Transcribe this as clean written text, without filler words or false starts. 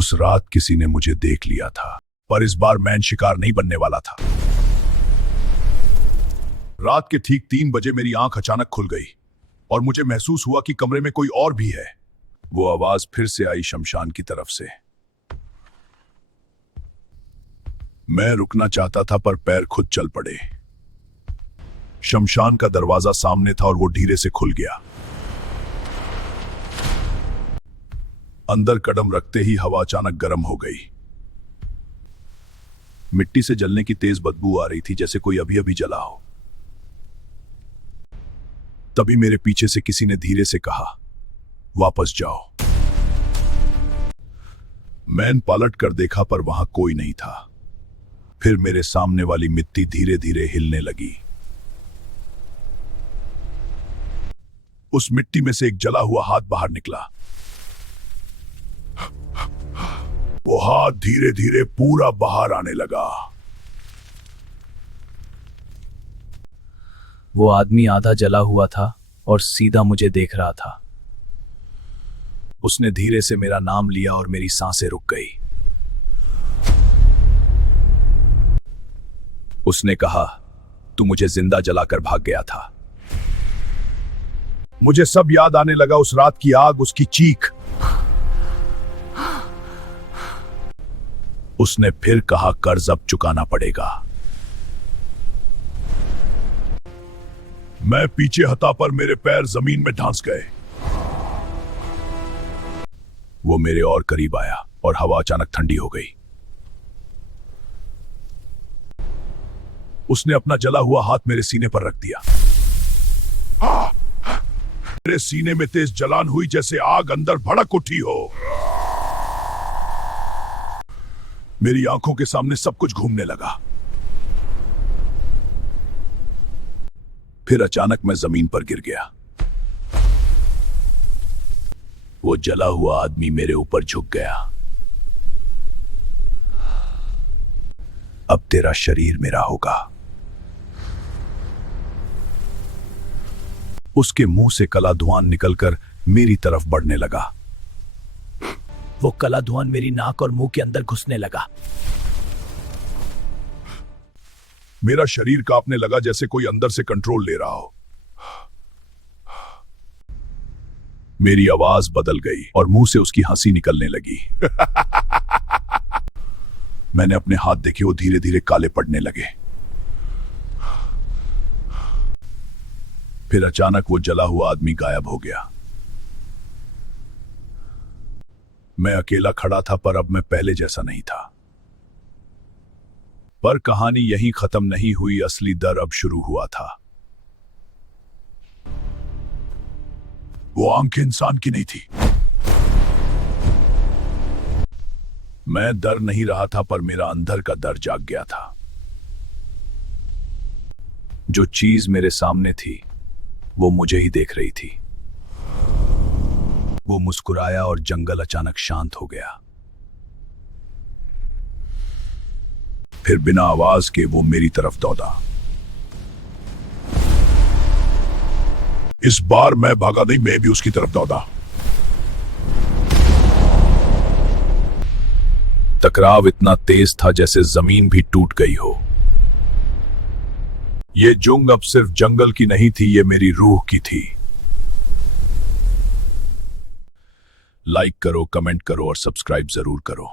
उस रात किसी ने मुझे देख लिया था, पर इस बार मैं शिकार नहीं बनने वाला था। रात के ठीक 3 बजे मेरी आंख अचानक खुल गई और मुझे महसूस हुआ कि कमरे में कोई और भी है। वो आवाज फिर से आई शमशान की तरफ से। मैं रुकना चाहता था पर पैर खुद चल पड़े। शमशान का दरवाजा सामने था और वो धीरे से खुल गया। अंदर कदम रखते ही हवा अचानक गर्म हो गई। मिट्टी से जलने की तेज बदबू आ रही थी, जैसे कोई अभी अभी जला हो। तभी मेरे पीछे से किसी ने धीरे से कहा, वापस जाओ। मैंने पलट कर देखा पर वहां कोई नहीं था। फिर मेरे सामने वाली मिट्टी धीरे धीरे हिलने लगी। उस मिट्टी में से एक जला हुआ हाथ बाहर निकला। वो हाथ धीरे धीरे पूरा बाहर आने लगा। वो आदमी आधा जला हुआ था और सीधा मुझे देख रहा था। उसने धीरे से मेरा नाम लिया और मेरी सांसें रुक गई। उसने कहा, तू मुझे जिंदा जलाकर भाग गया था। मुझे सब याद आने लगा, उस रात की आग, उसकी चीख। उसने फिर कहा, कर्ज अब चुकाना पड़ेगा। मैं पीछे हटा पर मेरे पैर जमीन में धंस गए। वो मेरे और करीब आया और हवा अचानक ठंडी हो गई। उसने अपना जला हुआ हाथ मेरे सीने पर रख दिया। मेरे सीने में तेज जलान हुई, जैसे आग अंदर भड़क उठी हो। मेरी आंखों के सामने सब कुछ घूमने लगा। फिर अचानक मैं जमीन पर गिर गया। वो जला हुआ आदमी मेरे ऊपर झुक गया। अब तेरा शरीर मेरा होगा। उसके मुंह से कला धुआं निकलकर मेरी तरफ बढ़ने लगा। वो कला धुआं मेरी नाक और मुंह के अंदर घुसने लगा। मेरा शरीर कांपने लगा, जैसे कोई अंदर से कंट्रोल ले रहा हो। मेरी आवाज बदल गई और मुंह से उसकी हंसी निकलने लगी। मैंने अपने हाथ देखे, वो धीरे धीरे काले पड़ने लगे। फिर अचानक वो जला हुआ आदमी गायब हो गया। मैं अकेला खड़ा था, पर अब मैं पहले जैसा नहीं था। पर कहानी यहीं खत्म नहीं हुई, असली डर अब शुरू हुआ था। वो आंखें इंसान की नहीं थी। मैं डर नहीं रहा था, पर मेरा अंदर का डर जाग गया था। जो चीज मेरे सामने थी वो मुझे ही देख रही थी। वो मुस्कुराया और जंगल अचानक शांत हो गया। फिर बिना आवाज के वो मेरी तरफ दौड़ा। इस बार मैं भागा नहीं, मैं भी उसकी तरफ दौड़ा। टकराव इतना तेज था जैसे जमीन भी टूट गई हो। ये जंग अब सिर्फ जंगल की नहीं थी, ये मेरी रूह की थी। लाइक करो, कमेंट करो और सब्सक्राइब जरूर करो।